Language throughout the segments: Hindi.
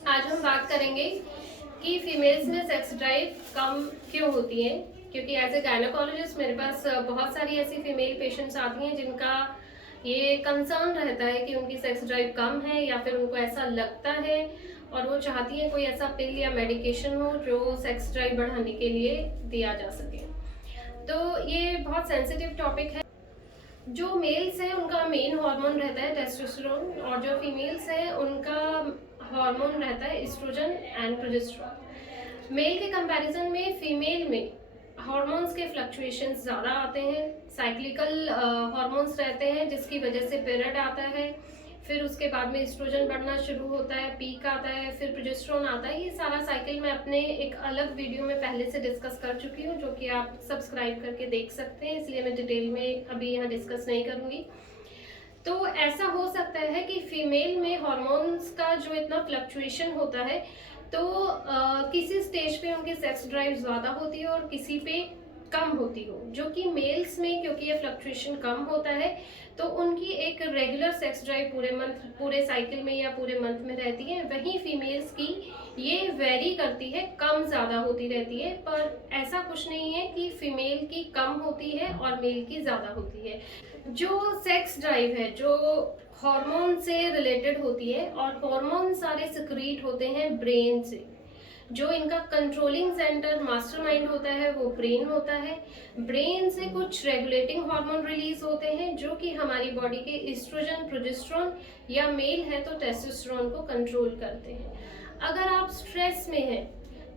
आज हम बात करेंगे कि फीमेल्स में सेक्स ड्राइव कम क्यों होती है। क्योंकि एज ए गायनोकोलॉजिस्ट मेरे पास बहुत सारी ऐसी फीमेल पेशेंट्स आती हैं जिनका ये कंसर्न रहता है कि उनकी सेक्स ड्राइव कम है या फिर उनको ऐसा लगता है और वो चाहती हैं कोई ऐसा पिल या मेडिकेशन हो जो सेक्स ड्राइव बढ़ाने के लिए दिया जा सके। तो ये बहुत सेंसिटिव टॉपिक है। जो मेल्स हैं उनका मेन हार्मोन रहता है टेस्टोस्टेरोन और जो फीमेल्स हैं उनका हार्मोन रहता है एस्ट्रोजन एंड प्रोजेस्टेरोन। मेल के कंपैरिजन में फीमेल में हार्मोन्स के फ्लक्चुएशंस ज़्यादा आते हैं, साइक्लिकल हार्मोन्स रहते हैं जिसकी वजह से पीरियड आता है, फिर उसके बाद में एस्ट्रोजन बढ़ना शुरू होता है, पीक आता है, फिर प्रोजेस्टेरोन आता है। ये सारा साइकिल मैं अपने एक अलग वीडियो में पहले से डिस्कस कर चुकी हूँ जो कि आप सब्सक्राइब करके देख सकते हैं, इसलिए मैं डिटेल में अभी यहाँ डिस्कस नहीं करूँगी। तो ऐसा हो सकता है कि फीमेल में हार्मोन्स का जो इतना फ्लक्चुएशन होता है तो किसी स्टेज पे उनकी सेक्स ड्राइव ज़्यादा होती है और किसी पे कम होती हो, जो कि मेल्स में क्योंकि ये फ्लक्चुएशन कम होता है तो उनकी एक रेगुलर सेक्स ड्राइव पूरे मंथ, पूरे साइकिल में या पूरे मंथ में रहती है। वहीं फीमेल्स की ये वेरी करती है, कम ज़्यादा होती रहती है। पर ऐसा कुछ नहीं है कि फीमेल की कम होती है और मेल की ज़्यादा होती है। जो सेक्स ड्राइव है जो हार्मोन से रिलेटेड होती है और हार्मोन सारे सिक्रीट होते हैं ब्रेन से। जो इनका कंट्रोलिंग सेंटर मास्टरमाइंड होता है वो ब्रेन होता है। ब्रेन से कुछ रेगुलेटिंग हार्मोन रिलीज होते हैं जो कि हमारी बॉडी के एस्ट्रोजन, प्रोजेस्टेरोन या मेल है तो टेस्टोस्टेरोन को कंट्रोल करते हैं। अगर आप स्ट्रेस में हैं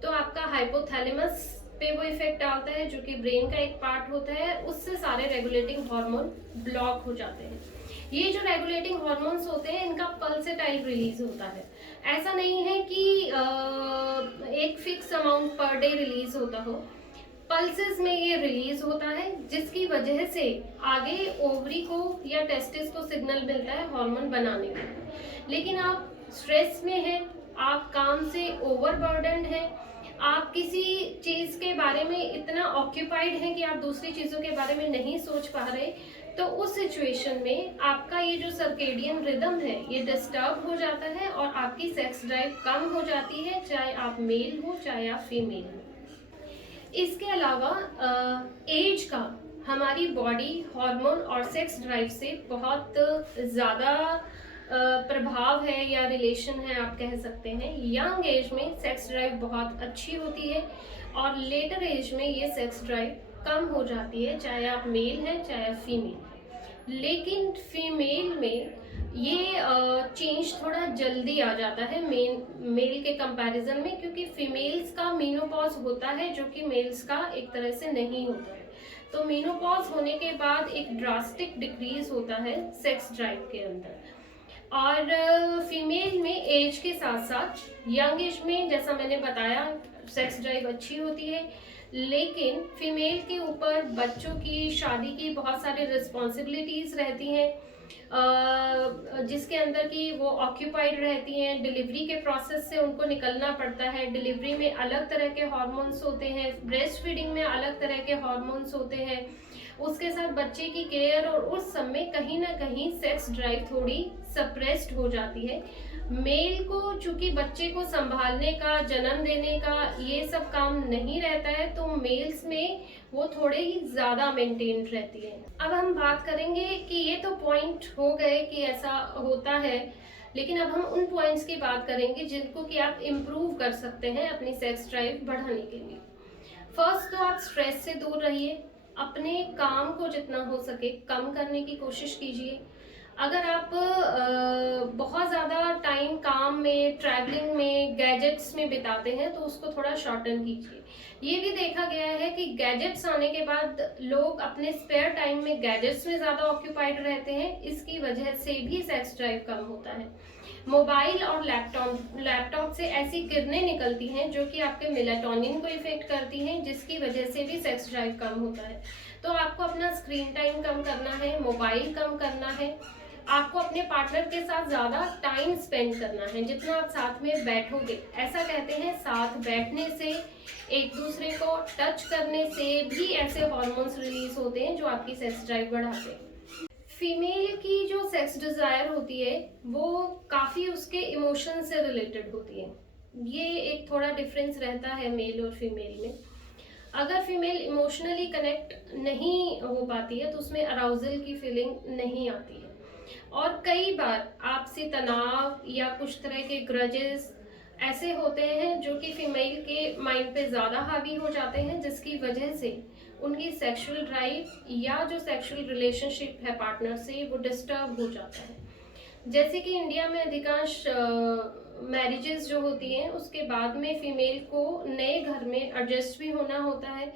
तो आपका हाइपोथैलेमस पे वो इफेक्ट डालता है जो कि ब्रेन का एक पार्ट होता है, उससे सारे रेगुलेटिंग हार्मोन ब्लॉक हो जाते हैं। ये जो रेगुलेटिंग हार्मोन्स होते हैं इनका पल्सेटाइल रिलीज होता है। ऐसा नहीं है कि एक fix amount per day release होता हो, पल्सेस में ये रिलीज होता है जिसकी वजह से आगे ओवरी को या टेस्टिस को सिग्नल मिलता है हार्मोन बनाने का। लेकिन आप स्ट्रेस में हैं, आप काम से ओवरबर्डन्ड हैं, आप किसी चीज के बारे में इतना ऑक्यूपाइड हैं कि आप दूसरी चीजों के बारे में नहीं सोच पा रहे, तो उस सिचुएशन में आपका ये जो सर्केडियन रिदम है ये डिस्टर्ब हो जाता है और आपकी सेक्स ड्राइव कम हो जाती है, चाहे आप मेल हो चाहे आप फीमेल हो। इसके अलावा एज का हमारी बॉडी हार्मोन और सेक्स ड्राइव से बहुत ज़्यादा प्रभाव है या रिलेशन है, आप कह सकते हैं। यंग एज में सेक्स ड्राइव बहुत अच्छी होती है और लेटर एज में ये सेक्स ड्राइव कम हो जाती है, चाहे आप मेल हैं चाहे आप फीमेल। लेकिन फीमेल में ये चेंज थोड़ा जल्दी आ जाता है मेल के कंपैरिजन में, क्योंकि फीमेल्स का मीनोपॉज होता है जो कि मेल्स का एक तरह से नहीं होता है। तो मीनोपॉज होने के बाद एक ड्रास्टिक डिक्रीज होता है सेक्स ड्राइव के अंदर। और फीमेल में एज के साथ साथ यंग एज में जैसा मैंने बताया सेक्स ड्राइव अच्छी होती है, लेकिन फीमेल के ऊपर बच्चों की शादी की बहुत सारी रिस्पॉन्सिबिलिटीज़ रहती हैं जिसके अंदर की वो ऑक्यूपाइड रहती हैं। डिलीवरी के प्रोसेस से उनको निकलना पड़ता है। डिलीवरी में अलग तरह के हार्मोन्स होते हैं, ब्रेस्ट फीडिंग में अलग तरह के हार्मोन्स होते हैं, उसके साथ बच्चे की केयर, और उस सब में कहीं ना कहीं सेक्स ड्राइव थोड़ी सप्रेस्ड हो जाती है। मेल को चूंकि बच्चे को संभालने का, जन्म देने का ये सब काम नहीं रहता है, तो मेल्स में वो थोड़े ही ज़्यादा मेंटेन रहती है। अब हम बात करेंगे कि ये तो पॉइंट हो गए कि ऐसा होता है, लेकिन अब हम उन पॉइंट्स की बात करेंगे जिनको कि आप इम्प्रूव कर सकते हैं अपनी सेक्स ड्राइव बढ़ाने के लिए। फर्स्ट तो आप स्ट्रेस से दूर रहिए, अपने काम को जितना हो सके कम करने की कोशिश कीजिए। अगर आप बहुत ज़्यादा टाइम काम में, ट्रैवलिंग में, गैजेट्स में बिताते हैं तो उसको थोड़ा शॉर्टन कीजिए। ये भी देखा गया है कि गैजेट्स आने के बाद लोग अपने स्पेयर टाइम में गैजेट्स में ज़्यादा ऑक्यूपाइड रहते हैं, इसकी वजह से भी सेक्स ड्राइव कम होता है। मोबाइल और लैपटॉप से ऐसी किरणें निकलती हैं जो कि आपके मेलाटोनिन को इफेक्ट करती हैं, जिसकी वजह से भी सेक्स ड्राइव कम होता है। तो आपको अपना स्क्रीन टाइम कम करना है, मोबाइल कम करना है, आपको अपने पार्टनर के साथ ज़्यादा टाइम स्पेंड करना है। जितना आप साथ में बैठोगे, ऐसा कहते हैं साथ बैठने से, एक दूसरे को टच करने से भी ऐसे हार्मोन्स रिलीज होते हैं जो आपकी सेक्स ड्राइव बढ़ाते हैं। फीमेल की जो सेक्स डिजायर होती है वो काफी उसके इमोशन से रिलेटेड होती है। ये एक थोड़ा डिफरेंस रहता है मेल और फीमेल में। अगर फीमेल इमोशनली कनेक्ट नहीं हो पाती है तो उसमें अराउजल की फीलिंग नहीं आती है, और कई बार आपसी तनाव या कुछ तरह के ग्रजेस ऐसे होते हैं जो कि फीमेल के माइंड पे ज़्यादा हावी हो जाते हैं, जिसकी वजह से उनकी सेक्सुअल ड्राइव या जो सेक्सुअल रिलेशनशिप है पार्टनर से वो डिस्टर्ब हो जाता है। जैसे कि इंडिया में अधिकांश मैरिजेस जो होती हैं उसके बाद में फीमेल को नए घर में एडजस्ट भी होना होता है।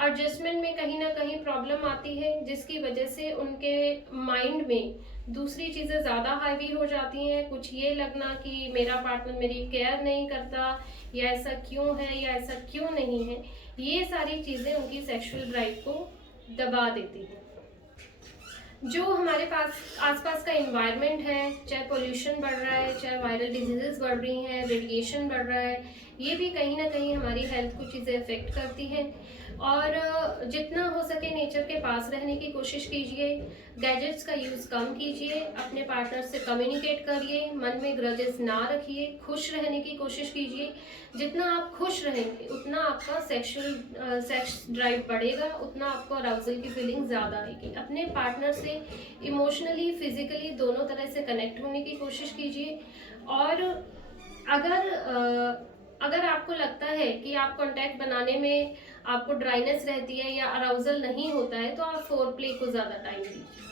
एडजस्टमेंट में कहीं ना कहीं प्रॉब्लम आती है, जिसकी वजह से उनके माइंड में दूसरी चीज़ें ज़्यादा हावी हो जाती हैं। कुछ ये लगना कि मेरा पार्टनर मेरी केयर नहीं करता, या ऐसा क्यों है या ऐसा क्यों नहीं है, ये सारी चीज़ें उनकी सेक्सुअल ड्राइव को दबा देती हैं। जो हमारे पास आसपास का इन्वायरमेंट है, चाहे पोल्यूशन बढ़ रहा है, चाहे वायरल डिजीजेस बढ़ रही हैं, रेडिएशन बढ़ रहा है, ये भी कहीं ना कहीं हमारी हेल्थ को चीज़ें अफेक्ट करती हैं। और जितना हो सके नेचर के पास रहने की कोशिश कीजिए, गैजेट्स का यूज़ कम कीजिए, अपने पार्टनर से कम्युनिकेट करिए, मन में ग्रजेस ना रखिए, खुश रहने की कोशिश कीजिए। जितना आप खुश रहेंगे उतना आपका सेक्स ड्राइव बढ़ेगा, उतना आपको अराउजल की फीलिंग ज़्यादा आएगी। अपने पार्टनर से इमोशनली फिजिकली दोनों तरह से कनेक्ट होने की कोशिश कीजिए। और अगर आपको लगता है कि आप कांटेक्ट बनाने में आपको ड्राइनेस रहती है या अराउजल नहीं होता है तो आप फोर प्ले को ज़्यादा टाइम दीजिए।